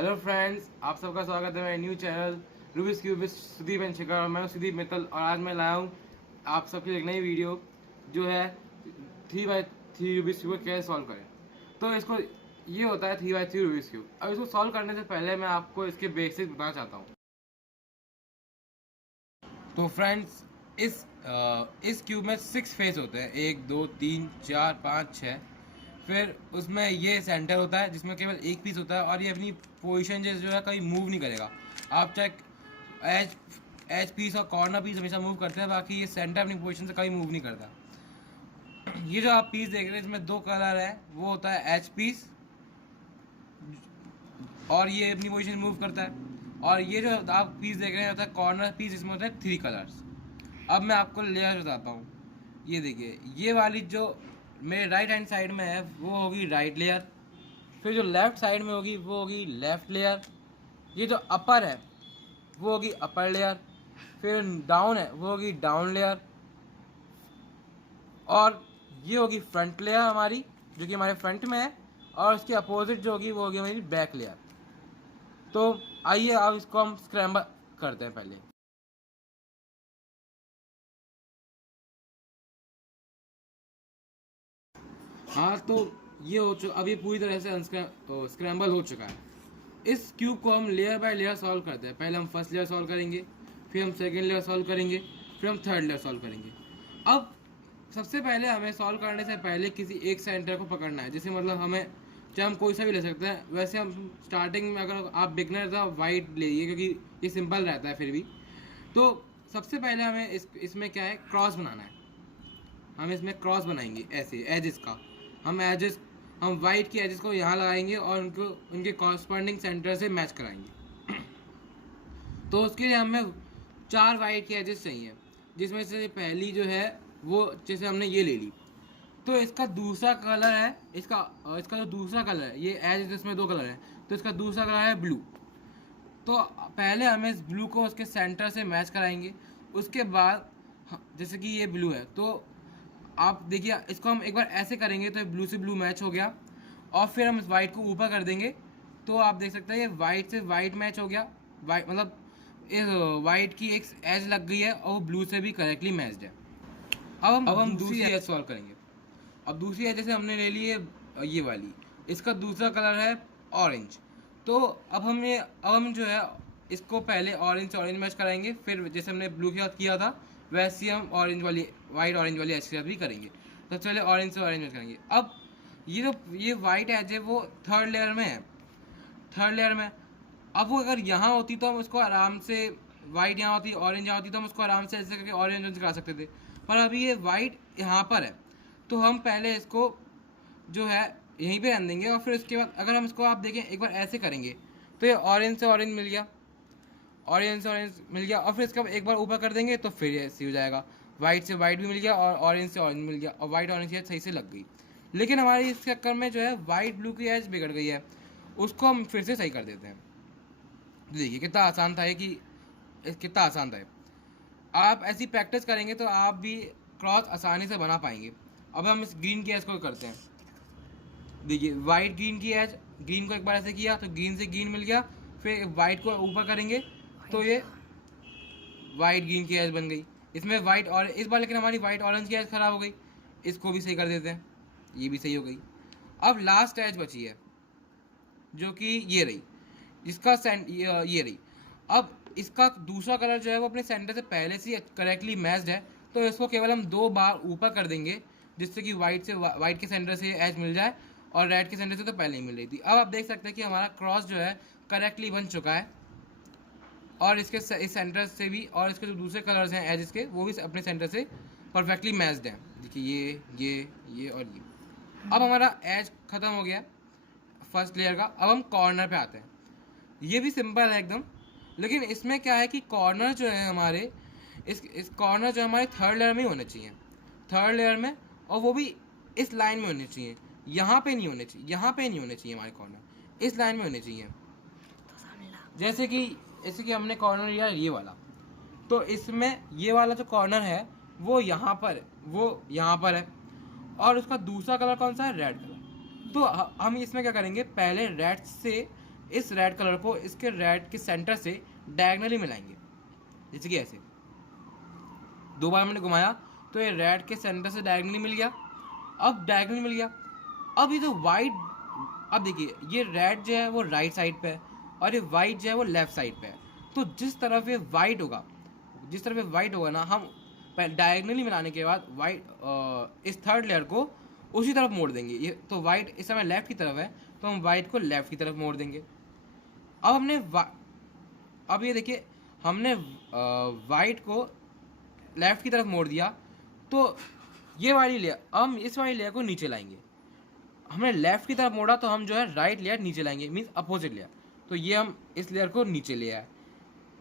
Hello friends, आप सबका स्वागत है मेरे new channel Rubik's cube with Sudeep and Shikhar. और मैं हूं सुदीप मित्तल और आज मैं लाया हूँ आप सबके लिए एक नई वीडियो जो है 3x3 रूबिक्स क्यूब को कैसे सॉल्व करें। तो इसको ये होता है 3x3 रूबिक्स क्यूब। अब इसको सॉल्व करने से पहले मैं आपको इसके बेसिक्स बताना चाहता हूँ। तो फ्रेंड्स, इस क्यूब में 6 फेस होते हैं, 1 2 3 4 5 6। फिर उसमें ये सेंटर होता है जिसमें केवल एक पीस होता है और ये अपनी पोजीशन जो है कहीं मूव नहीं करेगा। आप चाहे एज एज पीस और कॉर्नर पीस हमेशा मूव करते हैं, बाकी ये सेंटर अपनी पोजीशन से कहीं मूव नहीं करता। ये जो आप पीस देख रहे हैं इसमें 2 कलर है, वो होता है एज पीस और ये अपनी पोजीशन मूव करता है, और ये जो आप पीस देख रहे हैं होता है कॉर्नर पीस, इसमें होता है 3 कलर्स। अब मैं आपको लेयर बताता हूँ। ये देखिए, ये वाली जो मेरे राइट हैंड साइड में है वो होगी राइट लेयर। फिर जो लेफ्ट साइड में होगी वो होगी लेफ्ट लेयर। ये जो अपर है वो होगी अपर लेयर। फिर डाउन है वो होगी डाउन लेयर। और ये होगी फ्रंट लेयर हमारी, जो कि हमारे फ्रंट में है। और उसके अपोजिट जो होगी वो होगी हमारी बैक लेयर। तो आइए अब इसको हम स्क्रैम्बल करते हैं पहले। हाँ, तो ये हो चुका, अब ये पूरी तरह से स्क्रैम्बल हो चुका है। इस क्यूब को हम लेयर बाय लेयर सॉल्व करते हैं। पहले हम फर्स्ट लेयर सॉल्व करेंगे, फिर हम सेकंड लेयर सॉल्व करेंगे, फिर हम थर्ड लेयर सॉल्व करेंगे। अब सबसे पहले हमें सॉल्व करने से पहले किसी एक सेंटर को पकड़ना है। जैसे मतलब हमें, चाहे हम कोई सा भी ले सकते हैं। वैसे हम स्टार्टिंग में, अगर आप बिगनर था, वाइट लेइए क्योंकि ये सिंपल रहता है। फिर भी तो सबसे पहले हमें इसमें क्या है, क्रॉस बनाना है। हम इसमें क्रॉस बनाएंगे ऐसे एजेस का। हम वाइट की एजेस को यहाँ लगाएंगे और उनको उनके कॉरस्पॉन्डिंग सेंटर से मैच कराएंगे। तो उसके लिए हमें 4 वाइट की एजेस चाहिए, जिसमें से पहली जो है वो, जैसे हमने ये ले ली, तो इसका दूसरा कलर है, इसका जो दूसरा कलर है, ये एज इसमें 2 कलर है, तो इसका दूसरा कलर है ब्लू। तो पहले हमें इस ब्लू को उसके सेंटर से मैच कराएंगे। उसके बाद जैसे कि ये ब्लू है, तो आप देखिए इसको हम एक बार ऐसे करेंगे तो ब्लू से ब्लू मैच हो गया। और फिर हम इस वाइट को ऊपर कर देंगे, तो आप देख सकते हैं ये वाइट से वाइट मैच हो गया। वाइट मतलब इस वाइट की एक एज लग गई है और वो ब्लू से भी करेक्टली मैच्ड है। अब हम दूसरी एज सॉल्व करेंगे। अब दूसरी एज जैसे हमने ले ली है ये वाली, इसका दूसरा कलर है ऑरेंज। तो अब हम जो है इसको पहले ऑरेंज से ऑरेंज मैच कराएंगे, फिर जैसे हमने ब्लू के साथ किया था वैसे ही हम वाइट ऑरेंज वाली एज के साथ भी करेंगे। तो चले ऑरेंज से ऑरेंज मैच करेंगे। अब ये वाइट एज है वो थर्ड लेयर में है, थर्ड लेयर में। अब वो अगर यहाँ होती तो हम उसको आराम से, वाइट यहाँ होती ऑरेंज यहाँ होती तो हम उसको आराम से ऐसे करके ऑरेंज करा सकते थे। पर अभी ये वाइट यहाँ पर है, तो हम पहले इसको जो है यहीं पे रन देंगे। और फिर उसके बाद अगर हम इसको आप देखें एक बार ऐसे करेंगे तो ये ऑरेंज से ऑरेंज मिल गया, ऑरेंज से ऑरेंज मिल गया। और फिर इसका एक बार ऊपर कर देंगे तो फिर ऐसे हो जाएगा, वाइट से वाइट भी मिल गया और ऑरेंज से ऑरेंज मिल गया, और वाइट ऑरेंज की एज सही से लग गई। लेकिन हमारी इस चक्कर में जो है वाइट ब्लू की एज बिगड़ गई है, उसको हम फिर से सही कर देते हैं। देखिए कितना आसान था ये, कितना आसान था ये। आप ऐसी प्रैक्टिस करेंगे तो आप भी क्रॉस आसानी से बना पाएंगे। अब हम इस ग्रीन की एज को करते हैं। देखिए वाइट ग्रीन की एज, ग्रीन को एक बार ऐसे किया तो ग्रीन से ग्रीन मिल गया, फिर वाइट को ऊपर करेंगे तो ये वाइट ग्रीन की एज बन गई। इसमें वाइट और इस बार लेकिन हमारी वाइट ऑरेंज की एज खराब हो गई, इसको भी सही कर देते हैं, ये भी सही हो गई। अब लास्ट एज बची है जो कि ये रही, जिसका ये रही। अब इसका दूसरा कलर जो है वो अपने सेंटर से पहले से करेक्टली मैच्ड है, तो इसको केवल हम 2 बार ऊपर कर देंगे, जिससे कि वाइट के सेंटर से एज मिल जाए और रेड के सेंटर से तो पहले ही मिल रही थी। अब आप देख सकते हैं कि हमारा क्रॉस जो है करेक्टली बन चुका है, और इसके इस सेंटर से भी, और इसके जो दूसरे कलर्स हैं एज इसके, वो भी अपने सेंटर से परफेक्टली मैच्ड हैं। देखिए ये और ये। अब हमारा एज खत्म हो गया फर्स्ट लेयर का। अब हम कॉर्नर पे आते हैं। ये भी सिंपल है एकदम, लेकिन इसमें क्या है कि कॉर्नर जो है हमारे, इस कॉर्नर जो हमारे थर्ड लेयर में ही होने चाहिए, थर्ड लेयर में, और वो भी इस लाइन में होने चाहिए, यहाँ पे नहीं होने चाहिए, यहाँ पे नहीं होने चाहिए हमारे कॉर्नर, इस लाइन में होने चाहिए। जैसे कि हमने कॉर्नर लिया ये वाला, तो इसमें ये वाला जो कॉर्नर है वो यहाँ पर है, और उसका दूसरा कलर कौन सा है, रेड कलर। तो हम इसमें क्या करेंगे, पहले रेड से इस रेड कलर को इसके रेड के सेंटर से डायगनली मिलाएंगे, जैसे कि ऐसे। 2 बार मैंने घुमाया तो ये रेड के सेंटर से डायगनली मिल गया। अब डायगनली मिल गया, अब ये जो वाइट, अब देखिए ये रेड जो है वो राइट साइड पे है और ये वाइट जो है वो लेफ्ट साइड पे है। तो जिस तरफ ये वाइट होगा, जिस तरफ ये वाइट होगा ना, हम डायगनली मिलाने के बाद वाइट इस थर्ड लेयर को उसी तरफ मोड़ देंगे। ये तो वाइट इस समय लेफ्ट की तरफ है, तो हम वाइट को लेफ्ट की तरफ मोड़ देंगे। अब हमने अब ये देखिए हमने वाइट को लेफ्ट की तरफ मोड़ दिया, तो ये वाली लेयर, हम इस वाली लेयर को नीचे लाएंगे। हमने लेफ्ट की तरफ मोड़ा तो हम जो है राइट लेयर नीचे लाएंगे, मीन्स अपोजिट लेयर। तो ये हम इस लेयर को नीचे ले आए।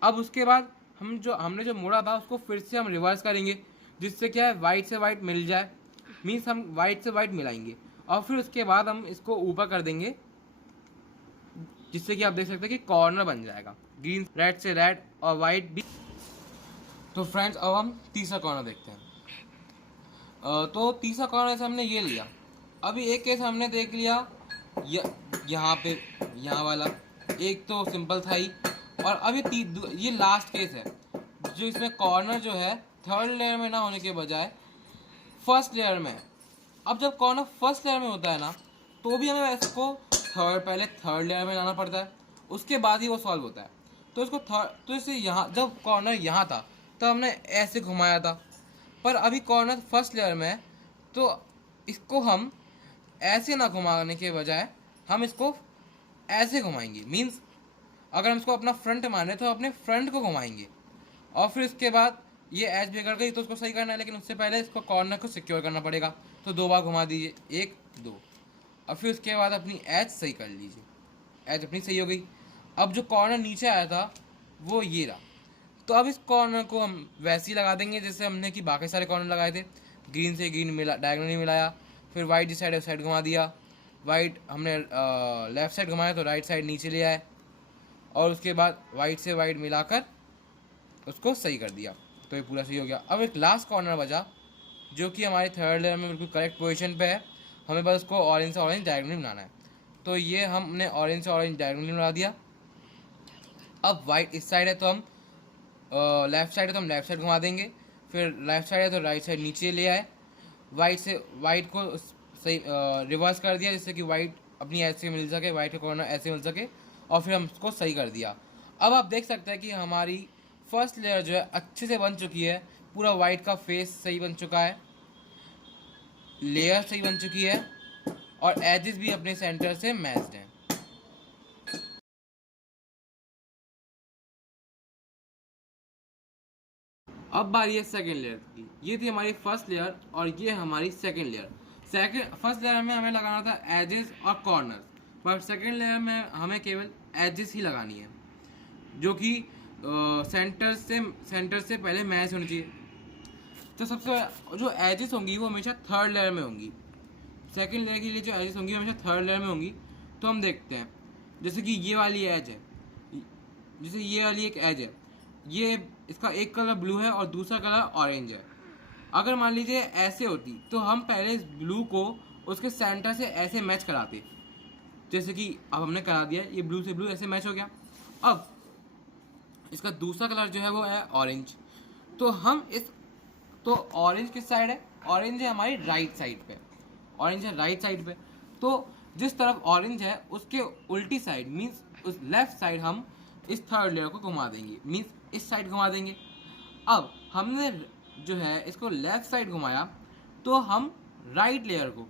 अब उसके बाद हमने जो मोड़ा था उसको फिर से हम रिवर्स करेंगे, जिससे क्या है वाइट से वाइट मिल जाए, मीन्स हम वाइट से वाइट मिलाएंगे। और फिर उसके बाद हम इसको ऊपर कर देंगे, जिससे कि आप देख सकते हैं कि कॉर्नर बन जाएगा, ग्रीन रेड से रेड और वाइट भी। तो फ्रेंड्स अब हम तीसरा कॉर्नर देखते हैं। तो तीसरा कॉर्नर ऐसे हमने ये लिया। अभी एक केस हमने देख लिया यहाँ पे, यहाँ वाला एक तो सिंपल था ही, और अब ये लास्ट केस है जो इसमें कॉर्नर जो है थर्ड लेयर में ना होने के बजाय फर्स्ट लेयर में। अब जब कॉर्नर फर्स्ट लेयर में होता है ना, तो भी हमें इसको पहले थर्ड लेयर में लाना पड़ता है, उसके बाद ही वो सॉल्व होता है। तो इसको तो इसे यहाँ जब कॉर्नर यहाँ था तो हमने ऐसे घुमाया था, पर अभी कॉर्नर फर्स्ट लेयर में है, तो इसको हम ऐसे ना घुमाने के बजाय हम इसको ऐसे घुमाएंगे। मीन्स अगर हम इसको अपना फ्रंट माने तो अपने फ्रंट को घुमाएंगे, और फिर इसके बाद ये एज बिगड़ गई तो उसको सही करना है, लेकिन उससे पहले इसको कॉर्नर को सिक्योर करना पड़ेगा। तो 2 बार घुमा दीजिए, 1 2, और फिर उसके बाद अपनी एज सही कर लीजिए। एज अपनी सही हो गई। अब जो कॉर्नर नीचे आया था वो ये रहा। तो अब इस कॉर्नर को हम वैसे ही लगा देंगे जैसे हमने कि बाकी सारे कॉर्नर लगाए थे। ग्रीन से ग्रीन मिला, डायगोनली मिलाया, फिर वाइट जिस साइड उस साइड घुमा दिया। वाइट हमने लेफ्ट साइड घुमाया तो राइट साइड नीचे ले आए, और उसके बाद वाइट से वाइट मिलाकर उसको सही कर दिया। तो ये पूरा सही हो गया। अब एक लास्ट कॉर्नर बचा जो कि हमारे थर्ड लेयर में बिल्कुल करेक्ट पोजीशन पे है। हमें बस उसको ऑरेंज से ऑरेंज डायगोनली बनाना है। तो ये हमने ऑरेंज से ऑरेंज डायगोनली बना दिया। अब वाइट इस साइड है तो हम लेफ्ट साइड है तो हम लेफ्ट साइड घुमा देंगे, फिर लेफ्ट साइड है तो राइट साइड नीचे ले आए। वाइट से वाइट को सही रिवर्स कर दिया, जिससे कि वाइट अपनी ऐसे मिल सके, वाइट का कॉर्नर ऐसे मिल सके, और फिर हम उसको सही कर दिया। अब आप देख सकते हैं कि हमारी फर्स्ट लेयर जो है अच्छे से बन चुकी है। पूरा वाइट का फेस सही बन चुका है, लेयर सही बन चुकी है, और एजेस भी अपने सेंटर से मैच्ड हैं। अब बारी है सेकेंड लेयर की। ये थी हमारी फर्स्ट लेयर और ये हमारी सेकेंड लेयर। फर्स्ट लेयर में हमें लगाना था एजेस और कॉर्नर, पर सेकेंड लेयर में हमें केवल एजेस ही लगानी है, जो कि सेंटर से पहले मैच होनी चाहिए। तो सबसे जो एजेस होंगी वो हमेशा थर्ड लेयर में होंगी। सेकेंड लेयर के लिए जो एजेस होंगी हमेशा थर्ड लेयर में होंगी। तो हम देखते हैं, जैसे कि ये वाली एज है, जैसे ये वाली एक एज है, ये इसका एक कलर ब्लू है और दूसरा कलर ऑरेंज है। अगर मान लीजिए ऐसे होती तो हम पहले इस ब्लू को उसके सेंटर से ऐसे मैच कराते, जैसे कि अब हमने करा दिया, ये ब्लू से ब्लू ऐसे मैच हो गया। अब इसका दूसरा कलर जो है वो है ऑरेंज। तो हम तो ऑरेंज किस साइड है? ऑरेंज है हमारी राइट साइड पे, ऑरेंज है राइट साइड पे। तो जिस तरफ ऑरेंज है उसके उल्टी साइड, मीन्स उस लेफ्ट साइड हम इस थर्ड लेयर को घुमा देंगे, मीन्स इस साइड घुमा देंगे। अब हमने जो है इसको लेफ्ट साइड घुमाया तो हम राइट लेयर को,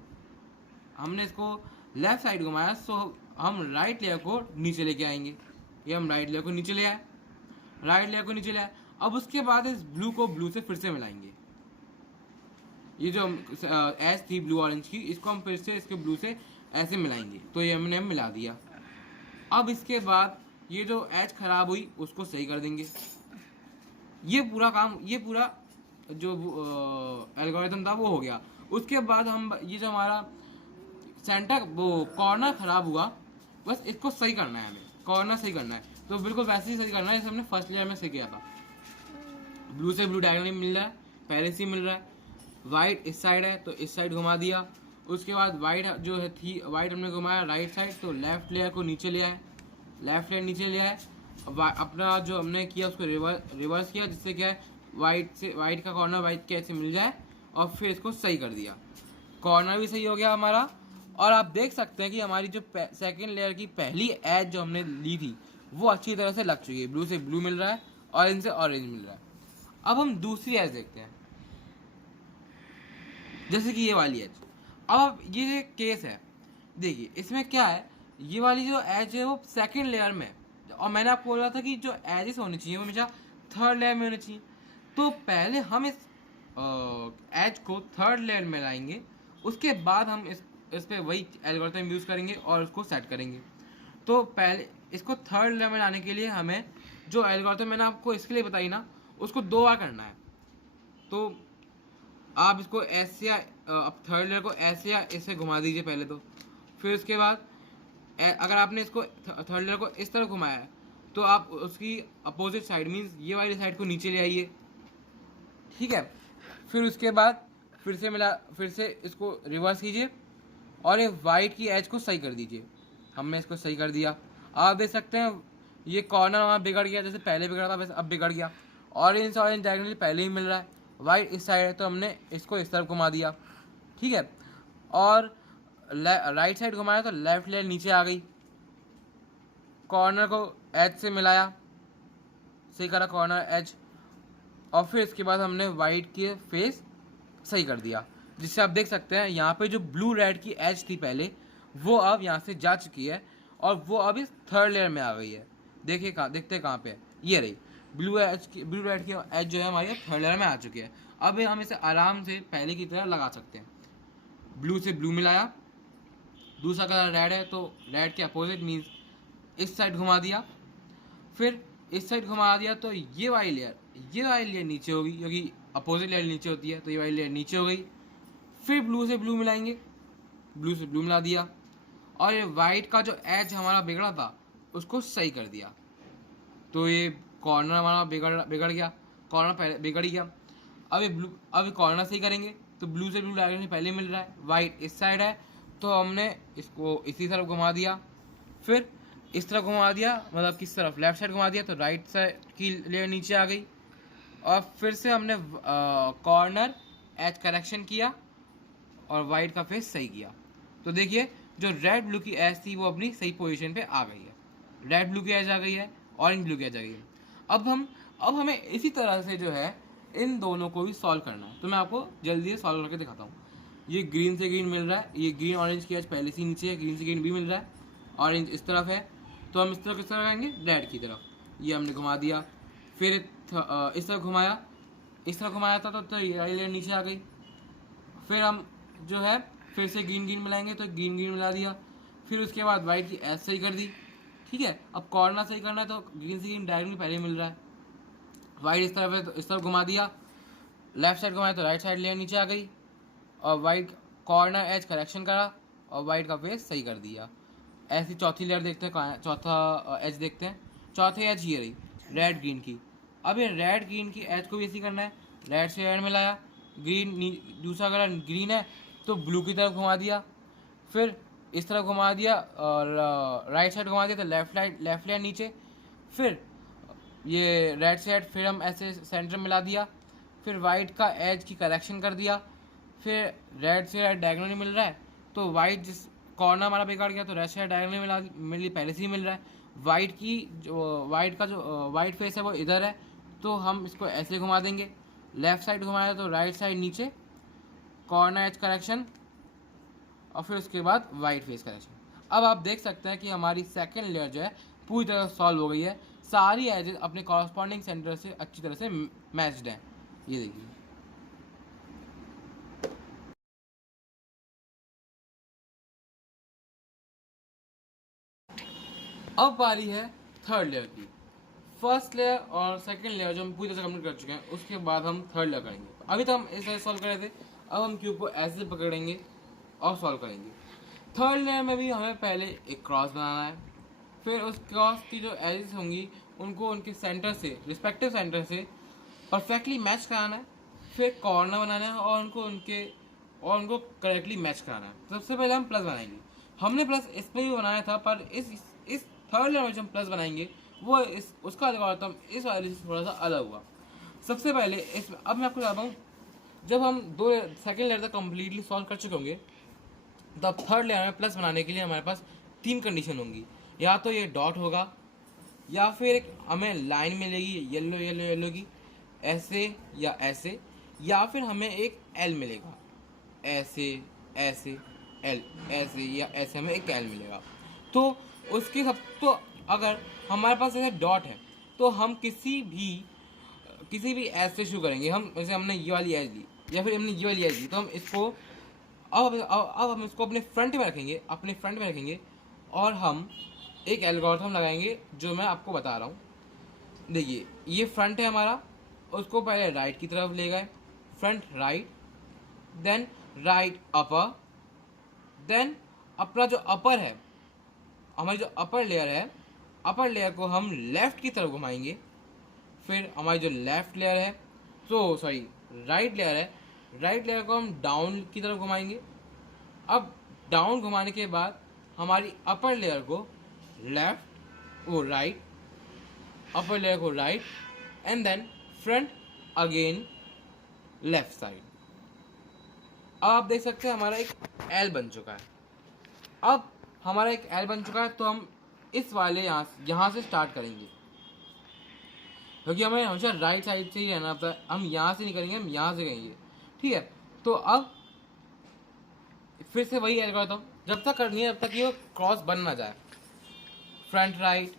हमने इसको लेफ्ट साइड घुमाया, सो हम राइट लेयर को नीचे लेके आएंगे। ये हम राइट लेयर को नीचे ले आए, राइट लेयर को नीचे ले आए। अब उसके बाद इस ब्लू को ब्लू से फिर से मिलाएंगे। ये जो एज थी ब्लू ऑरेंज की, इसको हम फिर से इसके ब्लू से ऐसे मिलाएंगे। तो ये हमने मिला दिया। अब इसके बाद ये जो एज खराब हुई उसको सही कर देंगे। ये पूरा काम, ये पूरा जो एल्गोरिथम था वो हो गया। उसके बाद हम ये जो हमारा सेंटर वो कॉर्नर खराब हुआ, बस इसको सही करना है, हमें कॉर्नर सही करना है। तो बिल्कुल वैसे ही सही करना है जैसे हमने फर्स्ट लेयर में सही किया था। ब्लू से ब्लू डायगोनली मिल रहा है, पहले से ही मिल रहा है। वाइट इस साइड है तो इस साइड घुमा दिया। उसके बाद वाइट जो है थी, वाइट हमने घुमाया राइट साइड, तो लेफ्ट लेयर को नीचे ले आए, लेफ्ट लेयर नीचे ले आए, अपना जो हमने किया उसको रिवर्स किया, जिससे क्या है वाइट का कॉर्नर वाइट के एज से मिल जाए, और फिर इसको सही कर दिया, कॉर्नर भी सही हो गया हमारा। और आप देख सकते हैं कि हमारी जो सेकेंड लेयर की पहली एज जो हमने ली थी वो अच्छी तरह से लग चुकी है, ब्लू से ब्लू मिल रहा है, ऑरेंज से ऑरेंज मिल रहा है। अब हम दूसरी एज देखते हैं, जैसे कि ये वाली एज। अब ये केस है, देखिए इसमें क्या है, ये वाली जो एज है वो सेकेंड लेयर में, और मैंने आपको बोला था कि जो एजेस होनी चाहिए वो हमेशा थर्ड लेयर में होनी चाहिए। तो पहले हम इस एज को थर्ड लेयर में लाएंगे, उसके बाद हम इस पे वही एल्गोरिथम यूज़ करेंगे और उसको सेट करेंगे। तो पहले इसको थर्ड लेयर में लाने के लिए हमें जो एल्गोरिथम मैंने आपको इसके लिए बताई ना, उसको 2 बार करना है। तो आप इसको ऐसे या अब थर्ड लेयर को ऐसे या ऐसे घुमा दीजिए पहले तो, फिर उसके बाद अगर आपने इसको थर्ड लेयर को इस तरह घुमाया है तो आप उसकी अपोजिट साइड मीन्स ये वाली साइड को नीचे ले आइए, ठीक है। फिर उसके बाद फिर से इसको रिवर्स कीजिए और ये वाइट की एज को सही कर दीजिए। हमने इसको सही कर दिया, आप देख सकते हैं ये कॉर्नर वहाँ बिगड़ गया, जैसे पहले बिगड़ा था वैसे अब बिगड़ गया। ऑरेंज डायगोनली पहले ही मिल रहा है, वाइट इस साइड है तो हमने इसको इस तरफ घुमा दिया, ठीक है। और राइट साइड घुमाया तो लेफ्ट लेयर नीचे आ गई, कॉर्नर को एज से मिलाया, सही करा कॉर्नर एज, और फिर इसके बाद हमने वाइट के फेस सही कर दिया, जिससे आप देख सकते हैं यहाँ पे जो ब्लू रेड की एज थी पहले वो अब यहाँ से जा चुकी है और वो अब इस थर्ड लेयर में आ गई है। देखिए देखते कहाँ पे है, ये रही ब्लू रेड की एज जो है हमारी थर्ड लेयर में आ चुकी है। अब हम इसे आराम से पहले की तरह लगा सकते हैं। ब्लू से ब्लू मिलाया, दूसरा कलर रेड है तो रेड के अपोजिट मीन्स इस साइड घुमा दिया, फिर इस साइड घुमा दिया तो ये वाली लेयर नीचे होगी, क्योंकि अपोजिट लेयर नीचे होती है तो ये वाली लेयर नीचे हो गई। फिर ब्लू से ब्लू मिलाएंगे, ब्लू से ब्लू मिला दिया, और ये वाइट का जो एज हमारा बिगड़ा था उसको सही कर दिया। तो ये कॉर्नर हमारा बिगड़ गया, कॉर्नर पहले बिगड़ गया। अब कॉर्नर सही करेंगे तो ब्लू से ब्लू डायरेक्शन पहले मिल रहा है, वाइट इस साइड है तो हमने इसको इसी तरफ घुमा दिया, फिर इस तरफ घुमा दिया, मतलब किस तरफ, लेफ्ट साइड घुमा दिया तो राइट साइड की लेयर नीचे आ गई। और फिर से हमने कॉर्नर एज करेक्शन किया और वाइट का फेस सही किया। तो देखिए जो रेड ब्लू की एज थी वो अपनी सही पोजीशन पे आ गई है, रेड ब्लू की एज आ गई है, ऑरेंज ब्लू की एज आ गई है। अब हमें इसी तरह से जो है इन दोनों को भी सॉल्व करना है। तो मैं आपको जल्दी से सॉल्व करके दिखाता हूँ। ये ग्रीन से ग्रीन मिल रहा है, ये ग्रीन ऑरेंज की एज पहले से नीचे है, ग्रीन से ग्रीन भी मिल रहा है, ऑरेंज इस तरफ है, तो हम इस तरफ किस तरफ आएंगे, रेड की तरफ। ये हमने घुमा दिया, फिर इस तरफ घुमाया था तो ये लेयर नीचे आ गई। फिर हम जो है फिर से ग्रीन ग्रीन मिलाएंगे तो ग्रीन ग्रीन मिला दिया, फिर उसके बाद वाइट की एज सही कर दी, ठीक है। अब कॉर्नर सही करना है तो ग्रीन से ग्रीन डायरेक्टली पहले मिल रहा है, वाइट इस तरफ है तो इस तरफ घुमा दिया, लेफ्ट साइड घुमाया तो राइट साइड लेयर नीचे आ गई, और वाइट कॉर्नर एज करेक्शन करा और वाइट का फेस सही कर दिया। ऐसी चौथी लेयर देखते हैं, कहाँ चौथा एज देखते हैं। चौथी एज ये रही रेड ग्रीन की। अब ये रेड ग्रीन की एज को भी ऐसी करना है, रेड से रेड मिलाया, दूसरा कलर ग्रीन है तो ब्लू की तरफ घुमा दिया, फिर इस तरफ घुमा दिया और राइट साइड घुमा दिया तो लेफ्ट लेयर नीचे, फिर ये रेड से रेड फिर हम ऐसे सेंटर मिला दिया, फिर वाइट का एज की करेक्शन कर दिया, फिर रेड से रेड डायगोनली मिल रहा है तो वाइट जिस कॉर्नर हमारा बिगाड़ गया तो रेड से रेड डायगोनली मिली पहले से ही मिल रहा है। वाइट का जो वाइट फेस है वो इधर है तो हम इसको ऐसे घुमा देंगे, लेफ्ट साइड घुमाया तो राइट साइड नीचे, कॉर्नर एज करेक्शन, और फिर उसके बाद वाइट फेस करेक्शन। अब आप देख सकते हैं कि हमारी सेकेंड लेयर जो है पूरी तरह सॉल्व हो गई है, सारी एजेस अपने कॉरस्पॉन्डिंग सेंटर से अच्छी तरह से मैच्ड हैं। ये देखिए, अब बारी है थर्ड लेयर की। फर्स्ट लेयर और सेकंड लेयर जो हम पूरी तरह से कंप्लीट कर चुके हैं, उसके बाद हम थर्ड लेयर करेंगे। अभी तो हम ऐसे सॉल्व कर रहे थे, अब हम क्यूब को ऐसे पकड़ेंगे और सॉल्व करेंगे। थर्ड लेयर में भी हमें पहले एक क्रॉस बनाना है, फिर उस क्रॉस की जो एजेस होंगी उनको उनके सेंटर से, रिस्पेक्टिव सेंटर से परफेक्टली मैच कराना है, फिर कॉर्नर बनाना है और उनको करेक्टली मैच कराना है। सबसे पहले हम प्लस बनाएंगे। हमने प्लस इस पर भी बनाया था पर इस थर्ड लेयर में जो हम प्लस बनाएंगे वो उसका एल्गोरिथम इस वाले से थोड़ा सा अलग हुआ। सबसे पहले इसमें अब मैं आपको बताता हूँ, जब हम दो सेकेंड लेयर तक कम्प्लीटली सॉल्व कर चुके होंगे तो अब थर्ड लेयर में प्लस बनाने के लिए हमारे पास 3 कंडीशन होंगी। या तो ये डॉट होगा, या फिर एक हमें लाइन मिलेगी येलो येलो येलो की ऐसे या ऐसे, या फिर हमें एक एल मिलेगा ऐसे ऐसे एल ऐसे या ऐसे, हमें एक एल मिलेगा। तो उसके सब तो अगर हमारे पास ऐसे डॉट है तो हम किसी भी एज से शुरू करेंगे। हम जैसे हमने ये वाली एज ली या फिर हमने ये वाली एज ली, तो हम इसको अब हम इसको अपने फ्रंट में रखेंगे और हम एक एल्गोरिथम लगाएंगे जो मैं आपको बता रहा हूँ। देखिए ये फ्रंट है हमारा, उसको पहले राइट की तरफ ले गए, front right, then right upper, then अपना जो अपर है, हमारी जो अपर लेयर को हम लेफ्ट की तरफ घुमाएंगे। फिर हमारी जो लेफ्ट लेयर है, राइट लेयर है, राइट लेयर को हम डाउन की तरफ घुमाएंगे। अब डाउन घुमाने के बाद हमारी अपर लेयर को राइट, अपर लेयर को right, and then front again left side. अब आप देख सकते हैं हमारा एक एल बन चुका है। अब हमारा एक एल बन चुका है तो हम इस वाले यहाँ से स्टार्ट करेंगे, क्योंकि हमें हमेशा राइट साइड से ही रहना होता है। हम यहाँ से नहीं करेंगे, हम यहाँ से करेंगे, ठीक है। तो अब फिर से वही एल्गोरिथम जब तक करनी है जब तक कि वो क्रॉस बन ना जाए। Front right,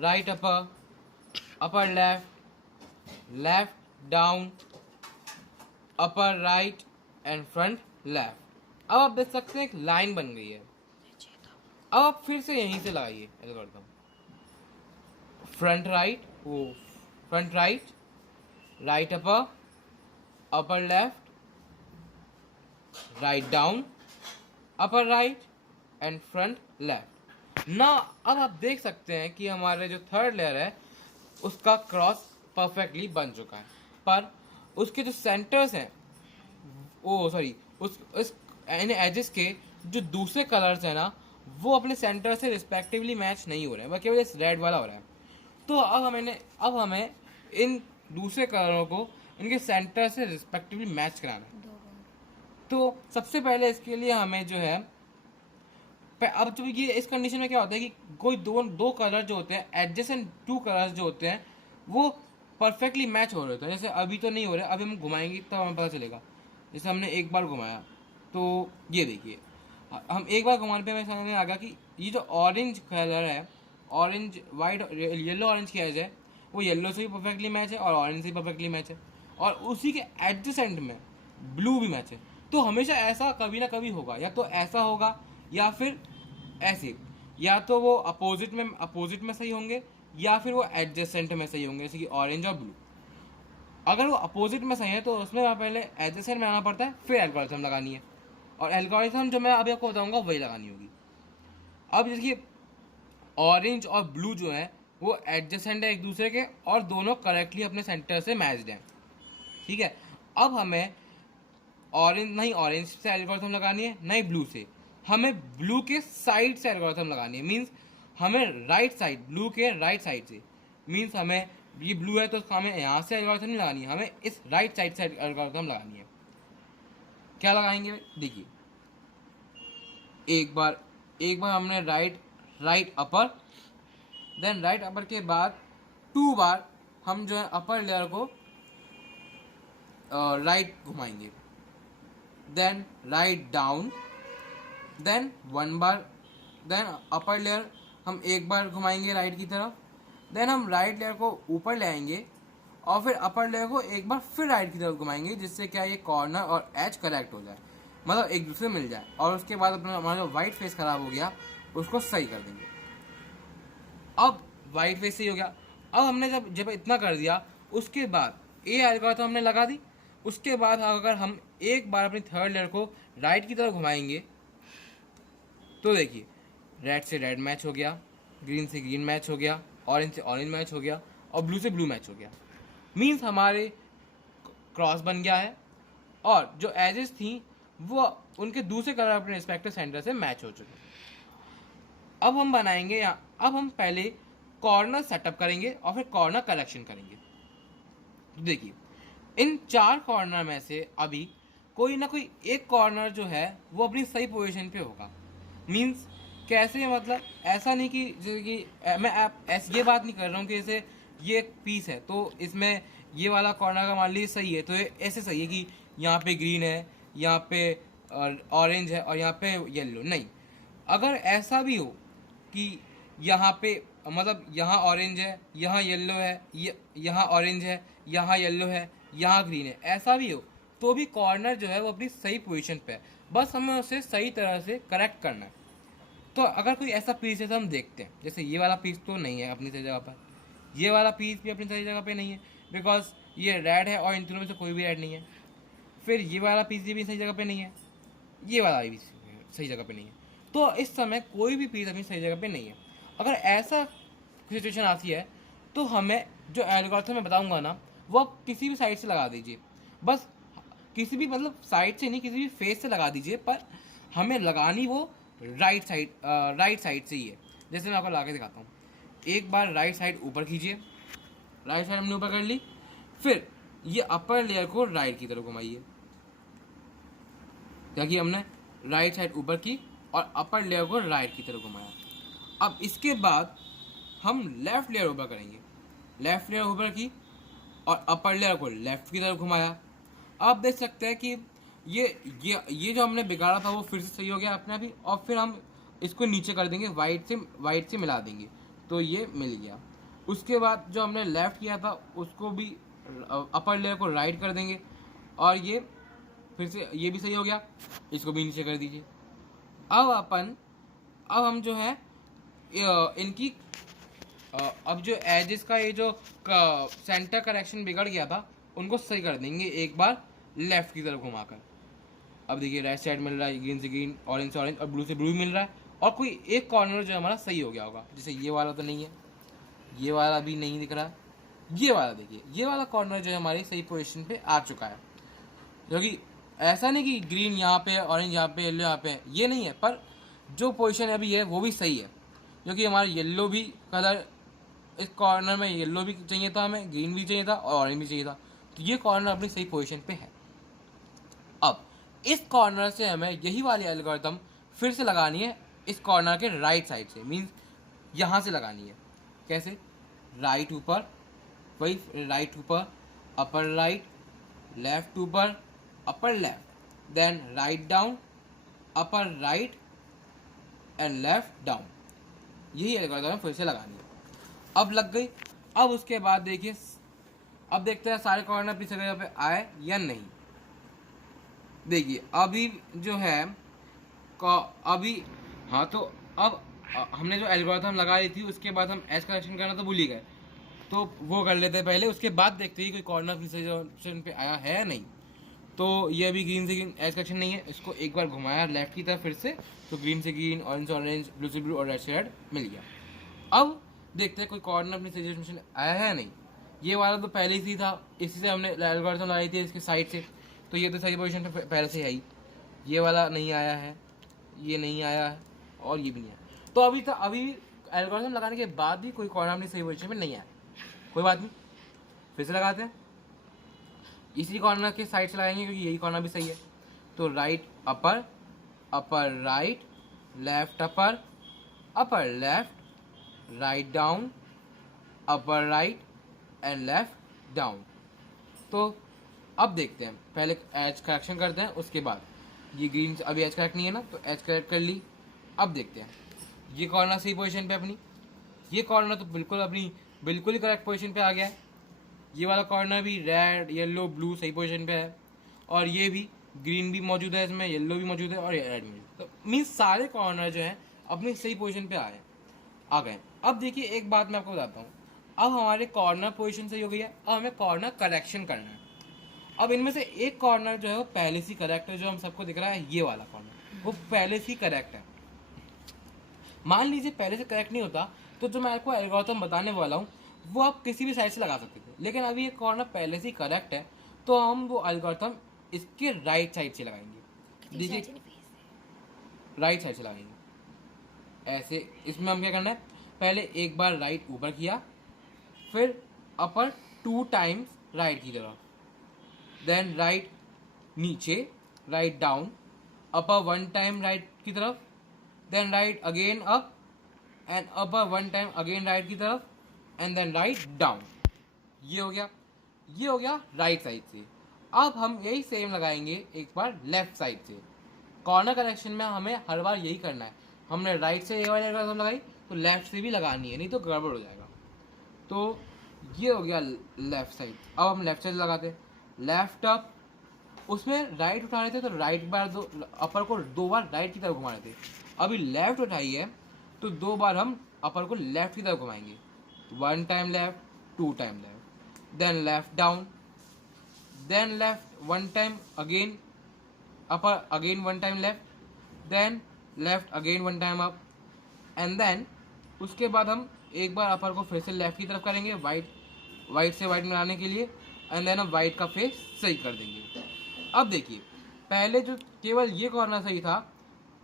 right upper, upper left, left down, upper right and front left. अब आप देख सकते हैं एक लाइन बन गई है। अब आप फिर से यहीं से लगाइए algorithm, front right, right upper, upper left, right down, upper right and front left ना। अब आप देख सकते हैं कि हमारे जो थर्ड लेयर है उसका क्रॉस परफेक्टली बन चुका है, पर उसके जो सेंटर्स हैं उस एजेस के जो दूसरे कलर्स हैं ना, वो अपने सेंटर से रिस्पेक्टिवली मैच नहीं हो रहे हैं, वह केवल इस रेड वाला हो रहा है। तो अब हमें इन दूसरे कलरों को इनके सेंटर से रिस्पेक्टिवली मैच कराना है। तो सबसे पहले इसके लिए हमें जो है, अब जो ये इस कंडीशन में क्या होता है कि कोई दो कलर जो होते हैं, एडजेसेंट 2 कलर्स जो होते हैं वो परफेक्टली मैच हो रहे होते हैं। जैसे अभी तो नहीं हो रहे, अभी हम घुमाएंगे तब हमें पता चलेगा। जैसे हमने एक बार घुमाया तो ये देखिए, हम एक बार घुमाने पे हमें समझ में आ गया कि ये जो ऑरेंज कलर है, ऑरेंज वाइट येलो ऑरेंज की एज है, वो येलो से भी परफेक्टली मैच है और ऑरेंज से भी परफेक्टली मैच है, और उसी के एडजेसेंट में ब्लू भी मैच है। तो हमेशा ऐसा कभी ना कभी होगा, या तो ऐसा होगा या फिर ऐसे, या तो वो अपोजिट में सही होंगे या फिर वो एडजेसेंट में सही होंगे, जैसे कि ऑरेंज और ब्लू। अगर वो अपोजिट में सही है तो उसमें पहले एडजेसेंट में आना पड़ता है, फिर एल्गोरिथम लगानी है, और एल्गोरिथम जो मैं अभी आपको बताऊंगा वही लगानी होगी। अब देखिए ऑरेंज और ब्लू जो है वो एडजेसेंट है एक दूसरे के, और दोनों करेक्टली अपने सेंटर से मैच्ड हैं, ठीक है। अब हमें ऑरेंज से एल्गोरिथम लगानी है, नहीं ब्लू से, हमें ब्लू के साइड से एल्गोरिथम लगानी है। मीन्स हमें राइट साइड, ब्लू के राइट साइड से, मीन्स हमें ये ब्लू है तो हमें यहाँ से एल्गोरिथम नहीं लगानी है, हमें इस राइट साइड से एल्गोरिथम लगानी है। क्या लगाएंगे देखिए, एक बार हमने right upper, then right upper के बाद 2 बार हम जो है अपर लेयर को राइट घुमाएंगे, देन राइट डाउन, देन 1 बार, देन अपर लेयर हम एक बार घुमाएंगे राइट की तरफ, देन हम राइट लेयर को ऊपर ले आएंगे और फिर अपर लेयर को एक बार फिर राइट की तरफ घुमाएंगे, जिससे क्या ये कॉर्नर और एज करेक्ट हो जाए, मतलब एक दूसरे मिल जाए, और उसके बाद अपना हमारा जो वाइट फेस खराब हो गया उसको सही कर देंगे। अब वाइट फेस सही हो गया। अब हमने जब इतना कर दिया, उसके बाद ये एल्गोरिथम हमने लगा दी। उसके बाद अगर हम एक बार अपनी थर्ड लेयर को राइट की तरफ घुमाएंगे तो देखिए रेड से रेड मैच हो गया, ग्रीन से ग्रीन मैच हो गया, ऑरेंज से ऑरेंज मैच हो गया, और ब्लू से ब्लू मैच हो गया। मीन्स हमारे क्रॉस बन गया है, और जो एजेस थी वो उनके दूसरे कलर अपने रिस्पेक्टिव सेंटर से मैच हो चुके हैं। अब हम बनाएंगे अब हम पहले कॉर्नर सेटअप करेंगे और फिर कॉर्नर करेक्शन करेंगे। तो देखिए, इन 4 कॉर्नर में से अभी कोई ना कोई एक कॉर्नर जो है वो अपनी सही पोजीशन पे होगा। मींस कैसे, मतलब ऐसा नहीं कि जैसे कि मैं आप ऐसे ये बात नहीं कर रहा हूँ कि जैसे ये एक पीस है तो इसमें ये वाला कॉर्नर का मान लीजिए सही है तो ये ऐसे सही है कि यहाँ पे ग्रीन है, यहाँ पे ऑरेंज है और यहाँ पे येलो। नहीं, अगर ऐसा भी हो कि यहाँ पे मतलब यहाँ ऑरेंज है, यहाँ येलो है, यहाँ ऑरेंज है, यहाँ येलो है, यहाँ ग्रीन है, ऐसा भी हो तो भी कॉर्नर जो है वो अपनी सही पोजीशन पे है, बस हमें उसे सही तरह से करेक्ट करना है। तो अगर कोई ऐसा पीस है तो हम देखते हैं, जैसे ये वाला पीस तो नहीं है अपनी सही जगह पर, ये वाला पीस भी अपनी सही जगह पे नहीं है बिकॉज ये रेड है और इन तीनों में से कोई भी रेड नहीं है। फिर ये वाला पीस भी सही जगह पे नहीं है, ये वाला भी सही जगह पे नहीं है। तो इस समय कोई भी पीस अपनी सही जगह पे नहीं है। अगर ऐसा सिचुएशन आती है तो हमें जो एल्गोरिथम मैं बताऊंगा ना वो आप किसी भी साइड से लगा दीजिए, बस किसी भी मतलब साइड से नहीं, किसी भी फेस से लगा दीजिए, पर हमें लगानी वो राइट साइड से ही है। जैसे मैं आपको ला के दिखाता हूँ, एक बार राइट साइड ऊपर खींचिए, राइट साइड हमने ऊपर कर ली, फिर ये अपर लेयर को राइट की तरफ घुमाइए, क्या कि हमने राइट साइड ऊपर की और अपर लेयर को राइट की तरफ घुमाया। अब इसके बाद हम लेफ्ट लेयर ऊपर करेंगे, लेफ्ट लेयर ऊपर की और अपर लेयर को लेफ्ट की तरफ घुमाया। आप देख सकते हैं कि ये जो हमने बिगाड़ा था वो फिर से सही हो गया अपने आप ही, और फिर हम इसको नीचे कर देंगे, वाइट से मिला देंगे तो ये मिल गया। उसके बाद जो हमने लेफ्ट किया था उसको भी अपर लेयर को राइट कर देंगे और ये फिर से ये भी सही हो गया, इसको भी नीचे कर दीजिए। अब हम जो है इनकी अब जो एजेस का ये जो सेंटर करेक्शन बिगड़ गया था उनको सही कर देंगे एक बार लेफ्ट की तरफ घुमाकर। अब देखिए राइट साइड मिल रहा है, ग्रीन से ग्रीन, ऑरेंज से ऑरेंज और ब्लू से ब्लू मिल रहा है, और कोई एक कॉर्नर जो हमारा सही हो गया होगा। जैसे ये वाला तो नहीं है, ये वाला भी नहीं दिख रहा, ये वाला देखिए, ये वाला कॉर्नर जो है हमारी सही पोजीशन पे आ चुका है। क्योंकि ऐसा नहीं कि ग्रीन यहाँ पे है, ऑरेंज यहाँ पे, येलो यहाँ पे है, ये नहीं है, पर जो पोजीशन अभी है वो भी सही है। क्योंकि हमारा येलो भी कलर, इस कॉर्नर में येलो भी चाहिए था हमें, ग्रीन भी चाहिए था और ऑरेंज भी चाहिए था, तो ये कॉर्नर अपनी सही पोजीशन पे है। अब इस कॉर्नर से हमें यही वाली एल्गोरिथम फिर से लगानी है इस कॉर्नर के राइट साइड से, मीन्स यहाँ से लगानी है। कैसे? राइट ऊपर, वही राइट ऊपर, अपर राइट, लेफ्ट ऊपर, upper left, then right down, upper right and left down, यही एल्गोरिथम फिर से लगानी है। अब लग गई। अब उसके बाद देखिए, अब देखते हैं सारे कॉर्नर पिछले जगह पे आए या नहीं। देखिए अभी जो है अभी, हाँ तो अब हमने जो एल्गोरिथम लगाई थी उसके बाद हम एज करेक्शन करना तो भूल ही गए, तो वो कर लेते हैं पहले, उसके बाद देखते हैं कोई कॉर्नर पिछले पे आया है या नहीं। तो ये अभी ग्रीन से ग्रीन एज करेक्शन नहीं है, इसको एक बार घुमाया लेफ्ट की तरफ फिर से, तो ग्रीन से ग्रीन, ऑरेंज से ऑरेंज, ब्लू से ब्लू और रेड से रेड मिल गया। अब देखते हैं कोई कॉर्नर अपनी सजेशन आया है या नहीं। ये वाला तो पहले ही था, इसी से हमने एल्गोरिथम लगाई थी इसके साइड से, तो ये तो सही पोजीशन पे पहले से आई। ये वाला नहीं आया है, ये नहीं आया है और ये भी नहीं आया। तो अभी एल्गोरिथम लगाने के बाद भी कोई कॉर्नर अपनी सही पोजीशन में नहीं आया। कोई बात नहीं, फिर से लगाते हैं, इसी कॉर्नर के साइड से लगाएंगे क्योंकि यही कॉर्नर भी सही है। तो right upper, upper right, left upper, upper left, right down, upper right and left down. तो अब देखते हैं, पहले एज करेक्शन करते हैं, उसके बाद ये ग्रीन अभी एज करेक्ट नहीं है ना, तो एज करेक्ट कर ली। अब देखते हैं ये कॉर्नर सही पोजीशन पे अपनी, ये कॉर्नर तो बिल्कुल ही करेक्ट पोजीशन पे आ गया है। ये वाला कॉर्नर भी रेड, येलो, ब्लू सही पोजीशन पे है, और ये भी ग्रीन भी मौजूद है इसमें, येलो भी मौजूद है और रेड मौजूद है। तो मीन्स सारे कॉर्नर जो हैं अपनी सही पोजीशन पे आ गए। अब देखिए एक बात मैं आपको बताता हूँ, अब हमारे कॉर्नर पोजीशन सही हो गई है, अब हमें कॉर्नर करेक्शन करना है। अब इनमें से एक कॉर्नर जो है वो पहले से करेक्ट है, जो हम सबको दिख रहा है ये वाला कॉर्नर, वो पहले से करेक्ट है। मान लीजिए पहले से करेक्ट नहीं होता तो जो मैं आपको एल्गोरिथम बताने वाला हूँ वो आप किसी भी साइड से लगा सकते थे, लेकिन अभी ये कॉर्नर पहले से करेक्ट है तो हम वो एल्गोरिथम इसके राइट साइड से लगाएंगे। देखिए राइट साइड से लगाएंगे, ऐसे इसमें हम क्या करना है, पहले एक बार राइट ऊपर किया, फिर अपर 2 टाइम्स राइट की तरफ, देन राइट नीचे, right down, upper 1 time right की तरफ, then right again up and upper 1 time again right की तरफ, एंड देन राइट डाउन। ये हो गया राइट साइड से। अब हम यही सेम लगाएंगे एक बार लेफ्ट साइड से। कॉर्नर करेक्शन में हमें हर बार यही करना है, हमने राइट से ये वाली एल्गोरिथम लगाई तो लेफ्ट से भी लगानी है, नहीं तो गड़बड़ हो जाएगा। तो ये हो गया लेफ्ट साइड। अब हम लेफ्ट साइड लगाते हैं, लेफ्ट अप, उसमें राइट उठा रहे थे तो राइट बार दो, अपर को 2 बार राइट की तरफ घुमा रहे थे। अभी लेफ्ट उठाई है तो 2 बार हम अपर को लेफ्ट की तरफ घुमाएंगे, 1 time left, 2 time left, then left down, then left 1 time again upper, again 1 time left, then left again 1 time up, and then उसके बाद हम एक बार अपर को फिर से लेफ्ट की तरफ करेंगे, वाइट से वाइट मिलाने के लिए, एंड देन हम वाइट का फेस सही कर देंगे। अब देखिए, पहले जो केवल ये कॉर्नर सही था,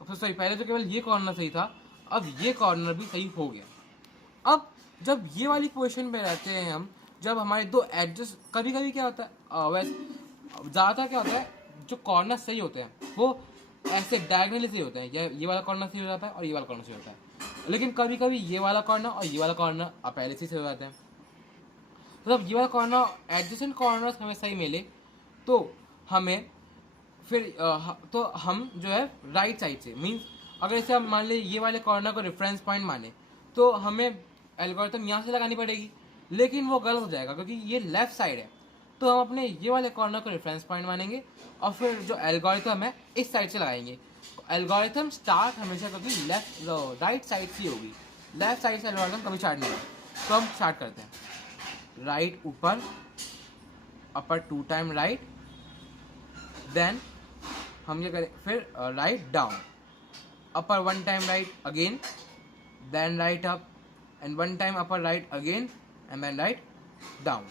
पहले जो केवल ये कॉर्नर सही था, अब ये कॉर्नर भी सही हो गया। अब जब ये वाली पोजीशन पे रहते हैं हम, जब हमारे दो एडजस्ट, कभी कभी क्या होता है, वैसे ज़्यादातर क्या होता है, जो कॉर्नर सही होते हैं वो ऐसे डायगनली सही होते हैं, ये वाला कॉर्नर सही हो जाता है और ये वाला कॉर्नर सही होता है, लेकिन कभी कभी ये वाला कॉर्नर और ये वाला कॉर्नर पहले से हो जाते हैं। तो जब ये वाला कॉर्नर एडजेसेंट कॉर्नर्स हमें सही मिले तो हमें फिर तो हम जो है राइट साइड से, मीन्स अगर इसे हम मान ले ये वाले कॉर्नर को रेफरेंस पॉइंट माने तो हमें एल्गोरिथम यहाँ से लगानी पड़ेगी, लेकिन वो गलत हो जाएगा क्योंकि ये लेफ्ट साइड है। तो हम अपने ये वाले कॉर्नर को रेफरेंस पॉइंट मानेंगे और फिर जो एल्गोरिथम है इस साइड से लगाएंगे। एल्गोरिथम स्टार्ट हमेशा कभी राइट साइड से होगी, लेफ्ट साइड से एल्गोरिथम कभी स्टार्ट नहीं होगा। तो हम स्टार्ट करते हैं, राइट ऊपर, अपर 2 टाइम राइट, देन हम ये करें, फिर right down, upper 1 time right again, then right up and 1 time upper right again, and then right down.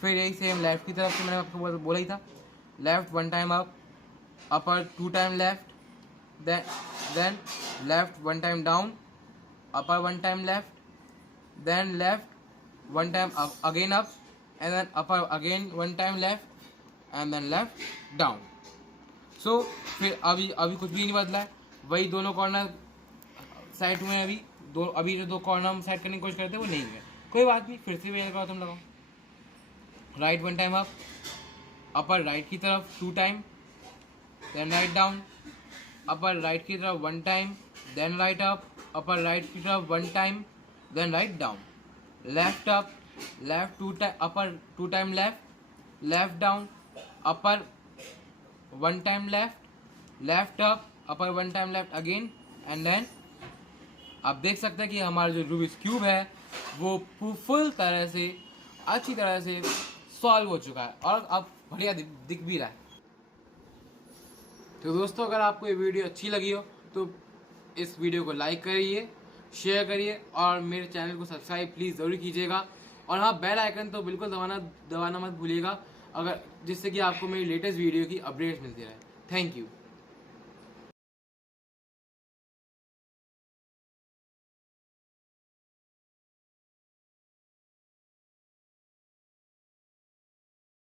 फिर यही सेम लेफ्ट की तरफ से मैंने आपको बोला ही था, left 1 time up, upper 2 time left, then left 1 time down, upper 1 time left, then left 1 time up, again up, and then upper again 1 time left, and then left down. So फिर अभी कुछ भी नहीं बदला है, वही दोनों कॉर्नर सेट हुए हैं। अभी जो 2 कॉर्नर हम सेट करने की कोशिश करते हैं वो नहीं हुए, कोई बात नहीं, फिर से वही लगाओ, तुम लगाओ, right 1 time up, upper right की तरफ 2 time, then right down, upper right की तरफ 1 time, then right up, upper right की तरफ 1 time, then right down, left up, left 2 time, upper 2 time left, left down, upper 1 time left, left up, upper 1 time left again, and then आप देख सकते हैं कि हमारा जो रूबिक्स क्यूब है वो फुल तरह से अच्छी तरह से सॉल्व हो चुका है और अब बढ़िया दिख भी रहा है। तो दोस्तों, अगर आपको ये वीडियो अच्छी लगी हो तो इस वीडियो को लाइक करिए, शेयर करिए और मेरे चैनल को सब्सक्राइब प्लीज़ ज़रूर कीजिएगा। और हाँ, बेल आइकन तो बिल्कुल दबाना मत भूलिएगा, अगर जिससे कि आपको मेरी लेटेस्ट वीडियो की अपडेट्स मिलती रहे। Thank you.